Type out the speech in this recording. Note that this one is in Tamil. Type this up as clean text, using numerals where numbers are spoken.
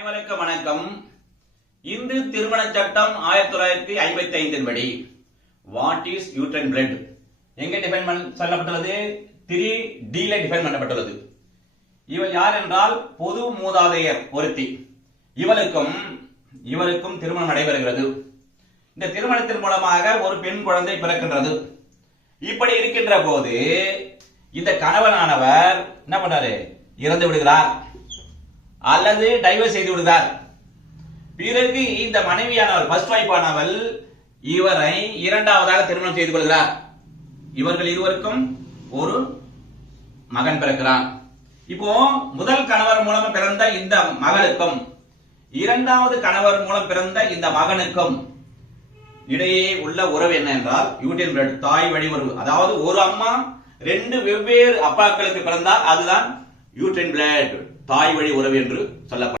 அனைவருக்கும் வணக்கம். இந்து திருமண சட்டம் 1955 படி வாட் இஸ் யூட்ரைன் பிளட் எங்க டிஃபைன் சொல்லப்பட்டுள்ளது? 3D define பண்ணப்பட்டுள்ளது. இவள் யார் என்றால் பொது மூதாதையர் ஒருத்தி. இவருக்கும் திருமணம் நடைபெறுகிறது. இந்த திருமணத்தின் மூலமாக ஒரு பெண் குழந்தை பிறக்கின்றது. இப்படி இருக்கின்ற போது இந்த கணவனானவர் என்ன பண்றாரு? இறந்து விடுகிறார் அல்லது டைவர்ஸ் செய்து விடுகிறார். பிறகு இந்த மனைவியானவர் ஃபர்ஸ்ட் வைஃப் ஆனவள் இவரை இரண்டாவதாக திருமணம் செய்து கொள்கிறார். இவர்கள் இருவருக்கும் ஒரு மகன் பிறக்கிறார். இப்போ முதல் கணவர் மூலம் பிறந்த இந்த மகளுக்கும் இரண்டாவது கணவர் மூலம் பிறந்த இந்த மகனுக்கும் இடையே உள்ள உறவு என்ன என்றால் யூட்ரைன் பிளட், தாய் வழி உறவு. அதாவது ஒரு அம்மா ரெண்டு வெவ்வேறு அப்பாக்களுக்கு பிறந்தால் அதுதான் யூட்ரைன் பிளட், தாய் வழி உறவு என்று சொல்லப்படும்.